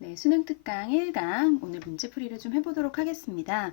네, 수능 특강 1강 오늘 문제풀이를 좀 해보도록 하겠습니다.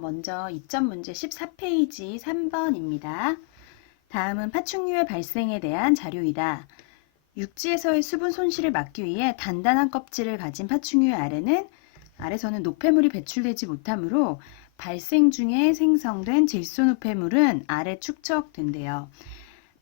먼저 2점 문제 14페이지 3번입니다. 다음은 파충류의 발생에 대한 자료이다. 육지에서의 수분 손실을 막기 위해 단단한 껍질을 가진 파충류의 알에서는 노폐물이 배출되지 못하므로 발생 중에 생성된 질소노폐물은 알에 축적된대요.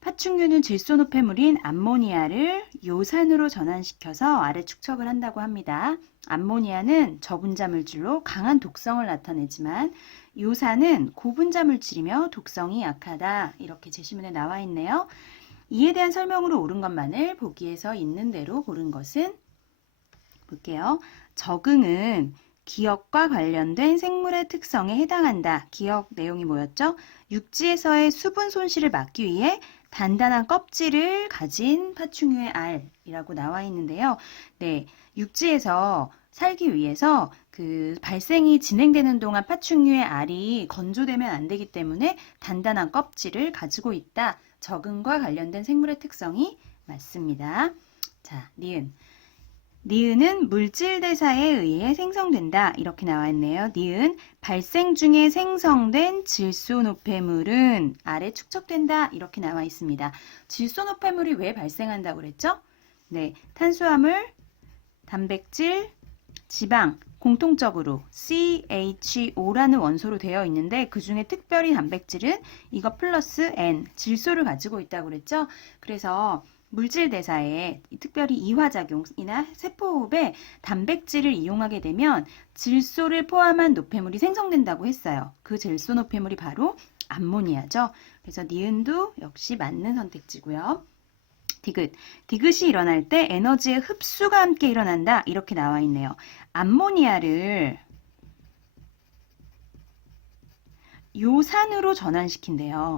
파충류는 질소노폐물인 암모니아를 요산으로 전환시켜서 알에 축적을 한다고 합니다. 암모니아는 저분자 물질로 강한 독성을 나타내지만 요산은 고분자 물질이며 독성이 약하다. 이렇게 제시문에 나와 있네요. 이에 대한 설명으로 옳은 것만을 보기에서 있는 대로 고른 것은 볼게요. 적응은 기억과 관련된 생물의 특성에 해당한다. 기억 내용이 뭐였죠? 육지에서의 수분 손실을 막기 위해 단단한 껍질을 가진 파충류의 알이라고 나와 있는데요. 네, 육지에서 살기 위해서 그 발생이 진행되는 동안 파충류의 알이 건조되면 안 되기 때문에 단단한 껍질을 가지고 있다. 적응과 관련된 생물의 특성이 맞습니다. 자, 니은. 니은은 물질 대사에 의해 생성된다. 이렇게 나와 있네요. 니은 발생 중에 생성된 질소노폐물은 알에 축적된다. 이렇게 나와 있습니다. 질소노폐물이 왜 발생한다고 그랬죠? 네, 탄수화물, 단백질, 지방 공통적으로 CHO라는 원소로 되어 있는데 그 중에 특별히 단백질은 이거 플러스 N, 질소를 가지고 있다고 그랬죠? 그래서 물질 대사에 특별히 이화작용이나 세포호흡에 단백질을 이용하게 되면 질소를 포함한 노폐물이 생성된다고 했어요. 그 질소 노폐물이 바로 암모니아죠. 그래서 니은도 역시 맞는 선택지고요. 디귿. 디귿이 일어날 때 에너지의 흡수가 함께 일어난다. 이렇게 나와 있네요. 암모니아를 요산으로 전환시킨대요.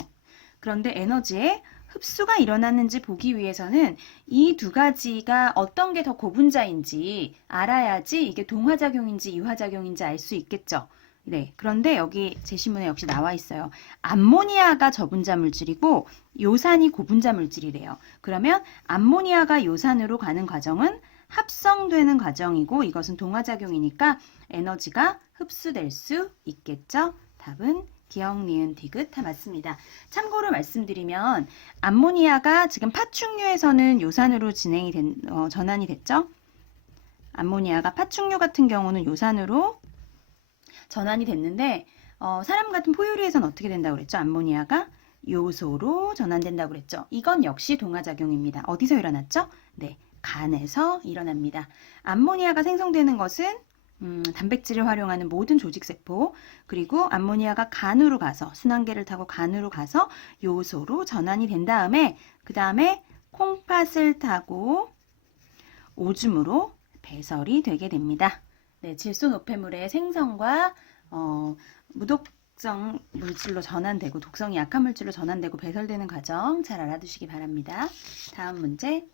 그런데 에너지의 흡수가 일어났는지 보기 위해서는 이 두 가지가 어떤 게 더 고분자인지 알아야지 이게 동화작용인지 이화작용인지 알 수 있겠죠. 네, 그런데 여기 제시문에 역시 나와 있어요. 암모니아가 저분자 물질이고 요산이 고분자 물질이래요. 그러면 암모니아가 요산으로 가는 과정은 합성되는 과정이고 이것은 동화작용이니까 에너지가 흡수될 수 있겠죠. 답은 기억, 니은, 디귿 다 맞습니다. 참고로 말씀드리면 암모니아가 지금 파충류에서는 요산으로 전환이 됐죠. 암모니아가 파충류 같은 경우는 요산으로 전환이 됐는데 사람 같은 포유류에서는 어떻게 된다고 그랬죠? 암모니아가 요소로 전환된다고 그랬죠. 이건 역시 동화작용입니다. 어디서 일어났죠? 네, 간에서 일어납니다. 암모니아가 생성되는 것은 단백질을 활용하는 모든 조직세포 그리고 암모니아가 간으로 가서 순환계를 타고 간으로 가서 요소로 전환이 된 다음에 그 다음에 콩팥을 타고 오줌으로 배설이 되게 됩니다. 네, 질소 노폐물의 생성과 무독성 물질로 전환되고 독성이 약한 물질로 전환되고 배설되는 과정 잘 알아두시기 바랍니다. 다음 문제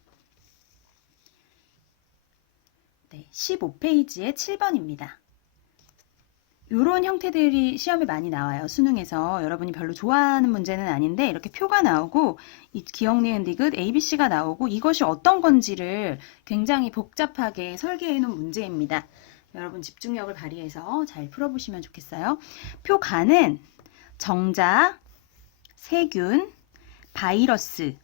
네, 15페이지의 7번입니다. 이런 형태들이 시험에 많이 나와요. 수능에서 여러분이 별로 좋아하는 문제는 아닌데 이렇게 표가 나오고 이 기억, 니은, 디귿, ABC가 나오고 이것이 어떤 건지를 굉장히 복잡하게 설계해 놓은 문제입니다. 여러분 집중력을 발휘해서 잘 풀어보시면 좋겠어요. 표 간은 정자, 세균, 바이러스에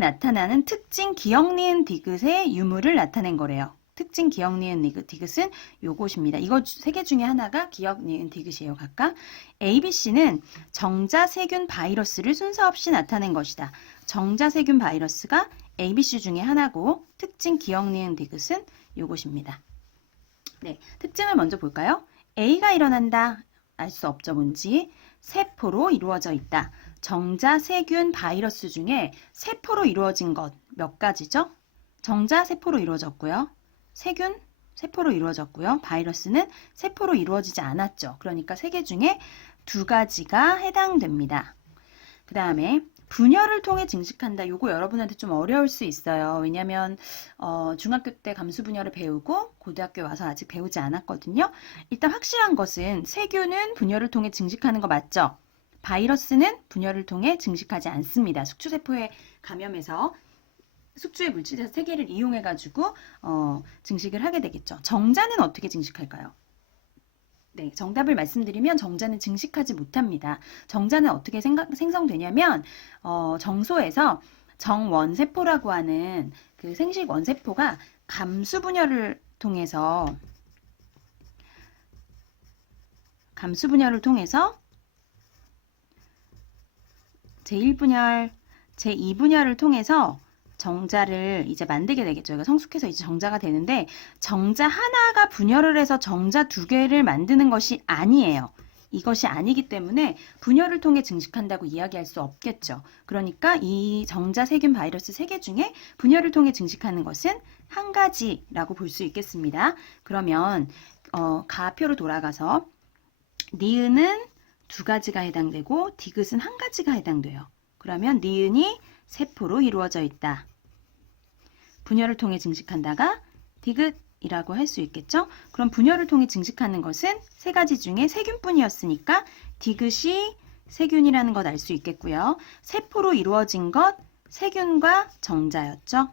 나타나는 특징 기억, 니은, 디귿의 유무를 나타낸 거래요. 특징 기억, 니은, 디귿은 요것입니다. 이거 세 개 중에 하나가 기억, 니은, 디귿이에요. 각각. ABC는 정자, 세균, 바이러스를 순서 없이 나타낸 것이다. 정자, 세균, 바이러스가 ABC 중에 하나고 특징 기억, 니은, 디귿은 요것입니다. 네, 특징을 먼저 볼까요? A가 일어난다. 알 수 없죠, 뭔지. 세포로 이루어져 있다. 정자, 세균, 바이러스 중에 세포로 이루어진 것 몇 가지죠? 정자, 세포로 이루어졌고요. 세균, 세포로 이루어졌고요. 바이러스는 세포로 이루어지지 않았죠. 그러니까 세 개 중에 두 가지가 해당됩니다. 그 다음에 분열을 통해 증식한다. 요거 여러분한테 좀 어려울 수 있어요. 왜냐면 중학교 때 감수 분열을 배우고 고등학교 와서 아직 배우지 않았거든요. 일단 확실한 것은 세균은 분열을 통해 증식하는 거 맞죠? 바이러스는 분열을 통해 증식하지 않습니다. 숙주세포에 감염해서 숙주의 물질에서 세 개를 이용해 가지고 증식을 하게 되겠죠. 정자는 어떻게 증식할까요? 네, 정답을 말씀드리면 정자는 증식하지 못합니다. 정자는 어떻게 생성되냐면 정소에서 정원세포라고 하는 그 생식 원세포가 감수 분열을 통해서 제1분열, 제2분열을 통해서 정자를 이제 만들게 되겠죠. 그러니까 성숙해서 이제 정자가 되는데 정자 하나가 분열을 해서 정자 두 개를 만드는 것이 아니에요. 이것이 아니기 때문에 분열을 통해 증식한다고 이야기할 수 없겠죠. 그러니까 이 정자 세균 바이러스 3개 중에 분열을 통해 증식하는 것은 한 가지라고 볼 수 있겠습니다. 그러면 가표로 돌아가서 니은은 2가지가 해당되고 디귿은 1가지가 해당돼요. 그러면 니은이 세포로 이루어져 있다. 분열을 통해 증식한다가 디귿이라고 할 수 있겠죠? 그럼 분열을 통해 증식하는 것은 3가지 중에 세균뿐이었으니까 디귿이 세균이라는 것 알 수 있겠고요. 세포로 이루어진 것 세균과 정자였죠.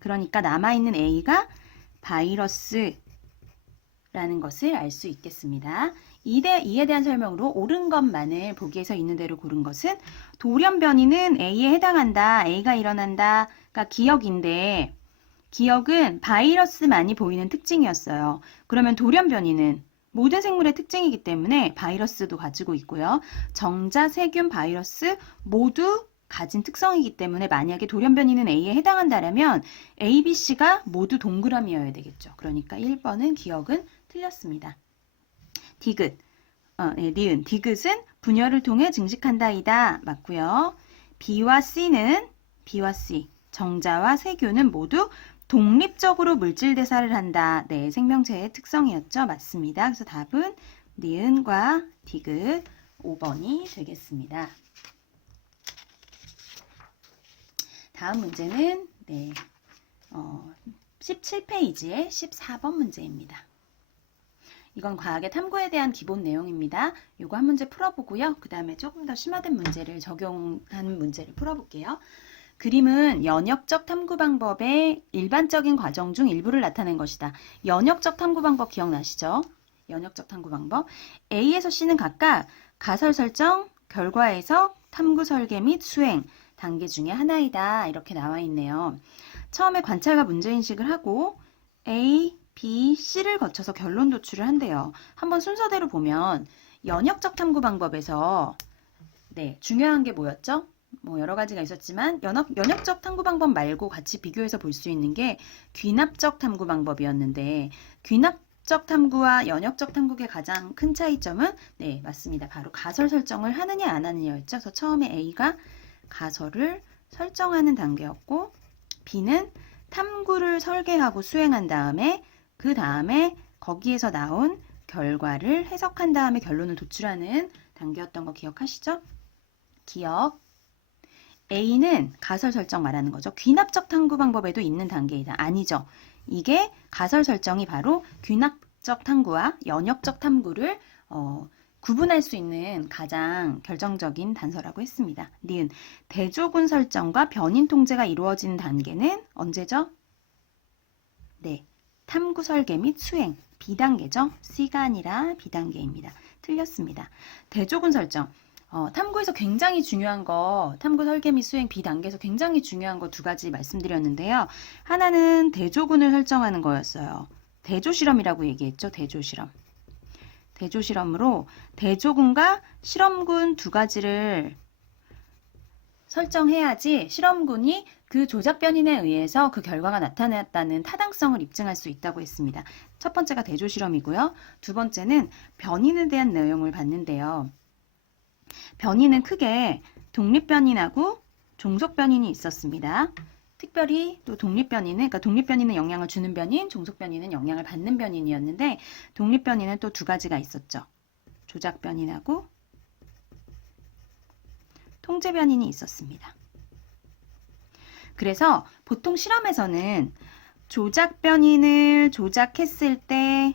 그러니까 남아있는 A가 바이러스라는 것을 알 수 있겠습니다. 이에 대한 설명으로 옳은 것만을 보기에서 있는 대로 고른 것은 돌연변이는 A에 해당한다. A가 일어난다가 기억인데 기억은 바이러스만이 보이는 특징이었어요. 그러면 돌연변이는 모든 생물의 특징이기 때문에 바이러스도 가지고 있고요. 정자, 세균, 바이러스 모두 가진 특성이기 때문에 만약에 돌연변이는 A에 해당한다면 A, B, C가 모두 동그라미여야 되겠죠. 그러니까 1번은 기억은 틀렸습니다. 디귿, 니은, 디귿은 분열을 통해 증식한다이다. 맞고요. B와 C는, B와 C, 정자와 세균은 모두 독립적으로 물질 대사를 한다. 네, 생명체의 특성이었죠. 맞습니다. 그래서 답은 니은과 디귿 5번이 되겠습니다. 다음 문제는 17페이지의 14번 문제입니다. 이건 과학의 탐구에 대한 기본 내용입니다. 이거 한 문제 풀어보고요. 그 다음에 조금 더 심화된 문제를 적용하는 문제를 풀어볼게요. 그림은 연역적 탐구 방법의 일반적인 과정 중 일부를 나타낸 것이다. 연역적 탐구 방법 기억나시죠? 연역적 탐구 방법. A에서 C는 각각 가설 설정, 결과 해석, 탐구 설계 및 수행 단계 중에 하나이다. 이렇게 나와 있네요. 처음에 관찰과 문제인식을 하고 A, B, C를 거쳐서 결론 도출을 한대요. 한번 순서대로 보면 연역적 탐구 방법에서 중요한 게 뭐였죠? 뭐 여러 가지가 있었지만 연역적 탐구 방법 말고 같이 비교해서 볼 수 있는 게 귀납적 탐구 방법이었는데 귀납적 탐구와 연역적 탐구의 가장 큰 차이점은 맞습니다. 바로 가설 설정을 하느냐 안 하느냐였죠. 그래서 처음에 A가 가설을 설정하는 단계였고 B는 탐구를 설계하고 수행한 다음에 그 다음에 거기에서 나온 결과를 해석한 다음에 결론을 도출하는 단계였던 거 기억하시죠? 기억. A는 가설 설정 말하는 거죠. 귀납적 탐구 방법에도 있는 단계이다. 아니죠. 이게 가설 설정이 바로 귀납적 탐구와 연역적 탐구를 구분할 수 있는 가장 결정적인 단서라고 했습니다. 니은 대조군 설정과 변인 통제가 이루어지는 단계는 언제죠? 탐구 설계 및 수행 B단계죠. C가 아니라 B단계입니다. 틀렸습니다. 대조군 설정 탐구에서 굉장히 중요한 거 탐구 설계 및 수행 B단계에서 굉장히 중요한 거 2가지 말씀드렸는데요. 하나는 대조군을 설정하는 거였어요. 대조실험이라고 얘기했죠. 대조실험. 대조실험으로 대조군과 실험군 2가지를 설정해야지 실험군이 그 조작 변인에 의해서 그 결과가 나타났다는 타당성을 입증할 수 있다고 했습니다. 첫 번째가 대조실험이고요. 두 번째는 변인에 대한 내용을 봤는데요. 변인은 크게 독립변인하고 종속변인이 있었습니다. 특별히 또 독립변인은, 그러니까 독립변인은 영향을 주는 변인, 종속변인은 영향을 받는 변인이었는데 독립변인은 또 2가지가 있었죠. 조작변인하고 통제변인이 있었습니다. 그래서 보통 실험에서는 조작변인을 조작했을 때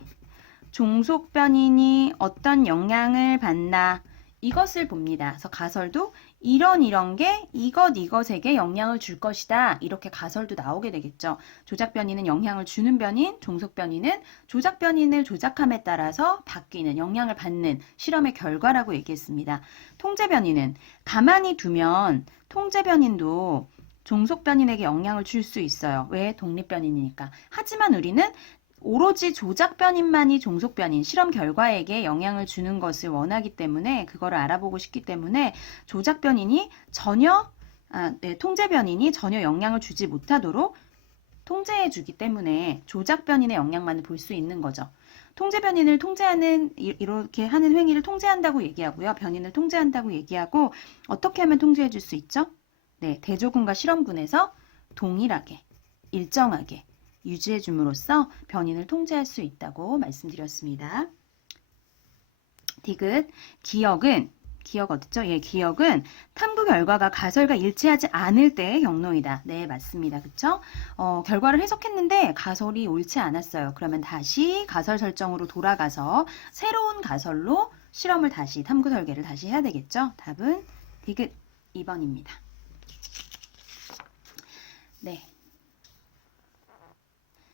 종속변인이 어떤 영향을 받나 이것을 봅니다. 그래서 가설도 이런 게 이것에게 영향을 줄 것이다. 이렇게 가설도 나오게 되겠죠. 조작 변이는 영향을 주는 변인, 종속 변이는 조작 변인을 조작함에 따라서 바뀌는, 영향을 받는 실험의 결과라고 얘기했습니다. 통제 변이는 가만히 두면 통제 변인도 종속 변인에게 영향을 줄 수 있어요. 왜? 독립 변인이니까. 하지만 우리는 오로지 조작 변인만이 종속 변인, 실험 결과에게 영향을 주는 것을 원하기 때문에, 그거를 알아보고 싶기 때문에 조작 변인이 통제 변인이 전혀 영향을 주지 못하도록 통제해 주기 때문에 조작 변인의 영향만을 볼 수 있는 거죠. 통제 변인을 통제하는, 이렇게 하는 행위를 통제한다고 얘기하고요. 변인을 통제한다고 얘기하고, 어떻게 하면 통제해 줄 수 있죠? 네, 대조군과 실험군에서 동일하게, 일정하게 유지해 줌으로써 변인을 통제할 수 있다고 말씀드렸습니다. 디귿, 기억은 탐구 결과가 가설과 일치하지 않을 때의 경로이다. 네, 맞습니다. 그쵸? 결과를 해석했는데 가설이 옳지 않았어요. 그러면 다시 가설 설정으로 돌아가서 새로운 가설로 실험을 다시, 탐구 설계를 다시 해야 되겠죠? 답은 디귿 2번입니다. 네.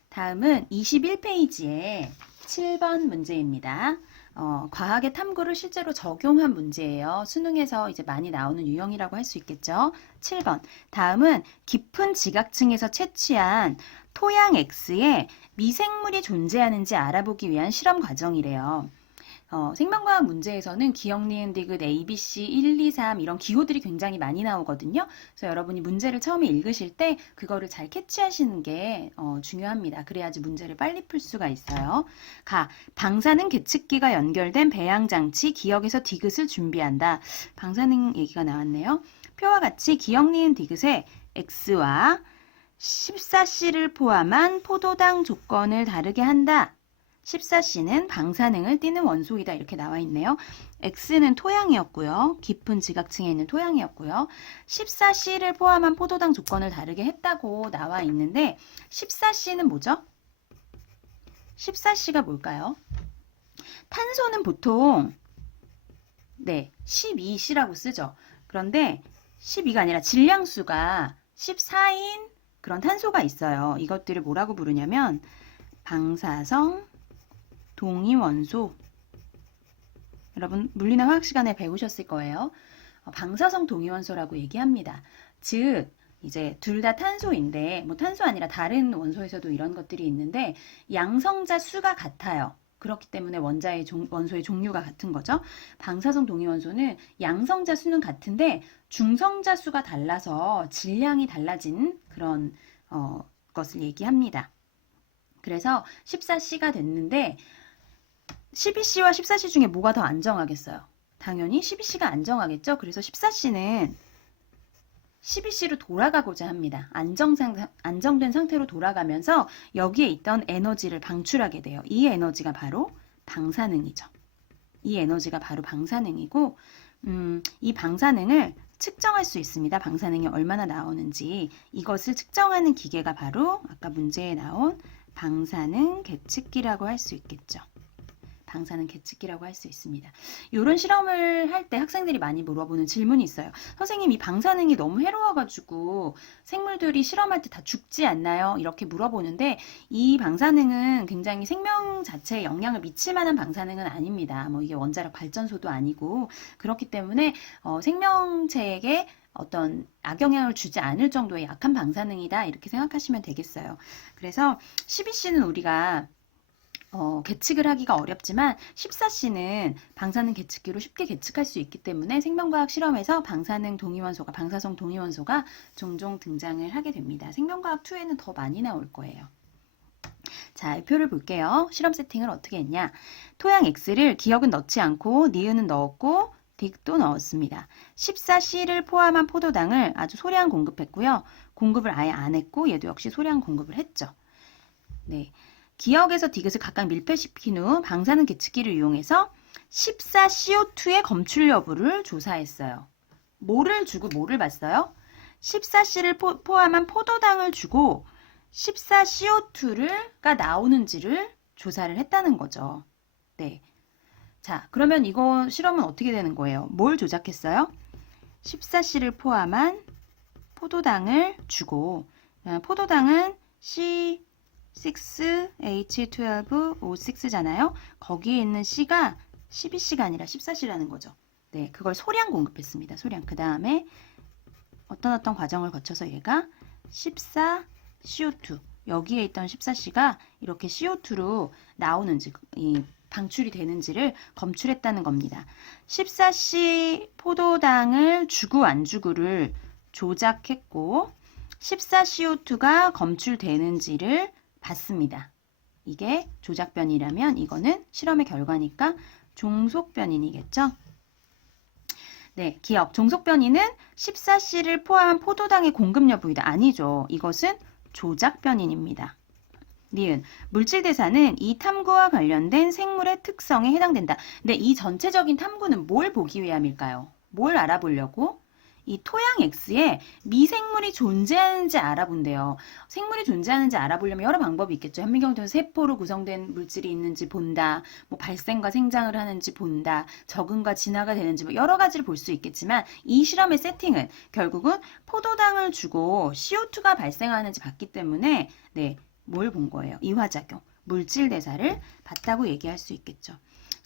다음은 21페이지에 7번 문제입니다. 과학의 탐구를 실제로 적용한 문제예요. 수능에서 이제 많이 나오는 유형이라고 할 수 있겠죠. 7번. 다음은 깊은 지각층에서 채취한 토양 X에 미생물이 존재하는지 알아보기 위한 실험 과정이래요. 생명과학 문제에서는 기억, 니은, 디귿, A, B, C, 1, 2, 3 이런 기호들이 굉장히 많이 나오거든요. 그래서 여러분이 문제를 처음에 읽으실 때 그거를 잘 캐치하시는 게 중요합니다. 그래야지 문제를 빨리 풀 수가 있어요. 방사능 계측기가 연결된 배양장치 기억에서 디귿을 준비한다. 방사능 얘기가 나왔네요. 표와 같이 기억, 니은, 디귿에 X와 14C를 포함한 포도당 조건을 다르게 한다. 14C는 방사능을 띠는 원소이다. 이렇게 나와 있네요. X는 토양이었고요. 깊은 지각층에 있는 토양이었고요. 14C를 포함한 포도당 조건을 다르게 했다고 나와 있는데 14C는 뭐죠? 14C가 뭘까요? 탄소는 보통 12C라고 쓰죠. 그런데 12가 아니라 질량수가 14인 그런 탄소가 있어요. 이것들을 뭐라고 부르냐면 방사성 동위원소. 여러분 물리나 화학 시간에 배우셨을 거예요. 방사성 동위원소라고 얘기합니다. 즉 이제 둘 다 탄소인데 뭐 탄소 아니라 다른 원소에서도 이런 것들이 있는데 양성자 수가 같아요. 그렇기 때문에 원소의 종류가 같은 거죠. 방사성 동위원소는 양성자 수는 같은데 중성자 수가 달라서 질량이 달라진 그런 것을 얘기합니다. 그래서 14C가 됐는데 12C와 14C 중에 뭐가 더 안정하겠어요? 당연히 12C가 안정하겠죠? 그래서 14C는 12C로 돌아가고자 합니다. 안정된 상태로 돌아가면서 여기에 있던 에너지를 방출하게 돼요. 이 에너지가 바로 방사능이죠. 이 에너지가 바로 방사능이고 이 방사능을 측정할 수 있습니다. 방사능이 얼마나 나오는지. 이것을 측정하는 기계가 바로 아까 문제에 나온 방사능 계측기라고 할 수 있겠죠. 방사능 계측기라고 할 수 있습니다. 이런 실험을 할 때 학생들이 많이 물어보는 질문이 있어요. 선생님, 이 방사능이 너무 해로워가지고 생물들이 실험할 때 다 죽지 않나요? 이렇게 물어보는데 이 방사능은 굉장히 생명 자체에 영향을 미칠 만한 방사능은 아닙니다. 뭐 이게 원자력 발전소도 아니고 그렇기 때문에 생명체에게 어떤 악영향을 주지 않을 정도의 약한 방사능이다 이렇게 생각하시면 되겠어요. 그래서 12C는 우리가 계측을 하기가 어렵지만 14C는 방사능 계측기로 쉽게 계측할 수 있기 때문에 생명과학 실험에서 방사성 동위원소가 종종 등장을 하게 됩니다. 생명과학 2에는 더 많이 나올 거예요. 자, 표를 볼게요. 실험 세팅을 어떻게 했냐. 토양 X를 기억은 넣지 않고 니은은 넣었고 디귿도 넣었습니다. 14C를 포함한 포도당을 아주 소량 공급했고요. 공급을 아예 안 했고 얘도 역시 소량 공급을 했죠. 네. 기억에서 디귿을 각각 밀폐시킨 후 방사능 계측기를 이용해서 14CO2의 검출 여부를 조사했어요. 뭐를 주고 뭐를 봤어요? 14C를 포함한 포도당을 주고 14CO2가 나오는지를 조사를 했다는 거죠. 네. 자, 그러면 이거 실험은 어떻게 되는 거예요? 뭘 조작했어요? 14C를 포함한 포도당을 주고 포도당은 C6H12O6잖아요. 거기에 있는 C가 12C가 아니라 14C라는 거죠. 네, 그걸 소량 공급했습니다. 소량. 그 다음에 어떤 과정을 거쳐서 얘가 14CO2 여기에 있던 14C가 이렇게 CO2로 나오는지 방출이 되는지를 검출했다는 겁니다. 14C 포도당을 주고 안 주고를 조작했고 14CO2가 검출되는지를 봤습니다. 이게 조작변이라면 이거는 실험의 결과니까 종속변이겠죠? 네, 기억. 종속변이는 14C를 포함한 포도당의 공급 여부이다. 아니죠. 이것은 조작변인입니다. 니은. 물질 대사는 이 탐구와 관련된 생물의 특성에 해당된다. 근데 이 전체적인 탐구는 뭘 보기 위함일까요? 뭘 알아보려고? 이 토양 X에 미생물이 존재하는지 알아본대요. 생물이 존재하는지 알아보려면 여러 방법이 있겠죠. 현미경에서 세포로 구성된 물질이 있는지 본다. 뭐 발생과 생장을 하는지 본다. 적응과 진화가 되는지 뭐 여러 가지를 볼 수 있겠지만 이 실험의 세팅은 결국은 포도당을 주고 CO2가 발생하는지 봤기 때문에 네, 뭘 본 거예요? 이화작용, 물질 대사를 봤다고 얘기할 수 있겠죠.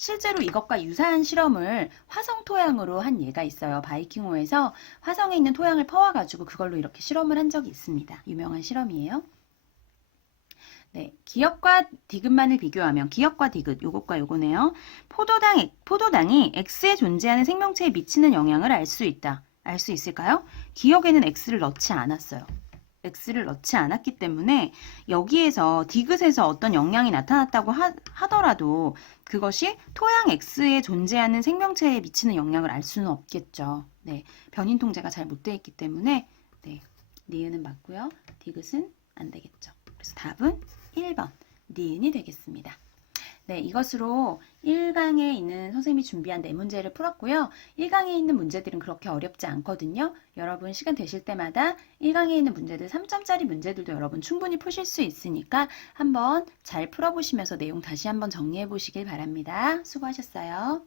실제로 이것과 유사한 실험을 화성 토양으로 한 예가 있어요. 바이킹호에서 화성에 있는 토양을 퍼와가지고 그걸로 이렇게 실험을 한 적이 있습니다. 유명한 실험이에요. 네, 기억과 디귿만을 비교하면 기억과 디귿, 요것과 요거네요. 포도당이 X에 존재하는 생명체에 미치는 영향을 알 수 있다. 알 수 있을까요? 기억에는 X를 넣지 않았어요. X를 넣지 않았기 때문에 여기에서 디귿에서 어떤 영향이 나타났다고 하더라도 그것이 토양 X에 존재하는 생명체에 미치는 영향을 알 수는 없겠죠. 네, 변인 통제가 잘 못 되어 있기 때문에 네, 니은은 맞고요. 디귿은 안 되겠죠. 그래서 답은 1번 니은이 되겠습니다. 네, 이것으로 1강에 있는 선생님이 준비한 4문제를 풀었고요. 1강에 있는 문제들은 그렇게 어렵지 않거든요. 여러분 시간 되실 때마다 1강에 있는 문제들 3점짜리 문제들도 여러분 충분히 푸실 수 있으니까 한번 잘 풀어보시면서 내용 다시 한번 정리해 보시길 바랍니다. 수고하셨어요.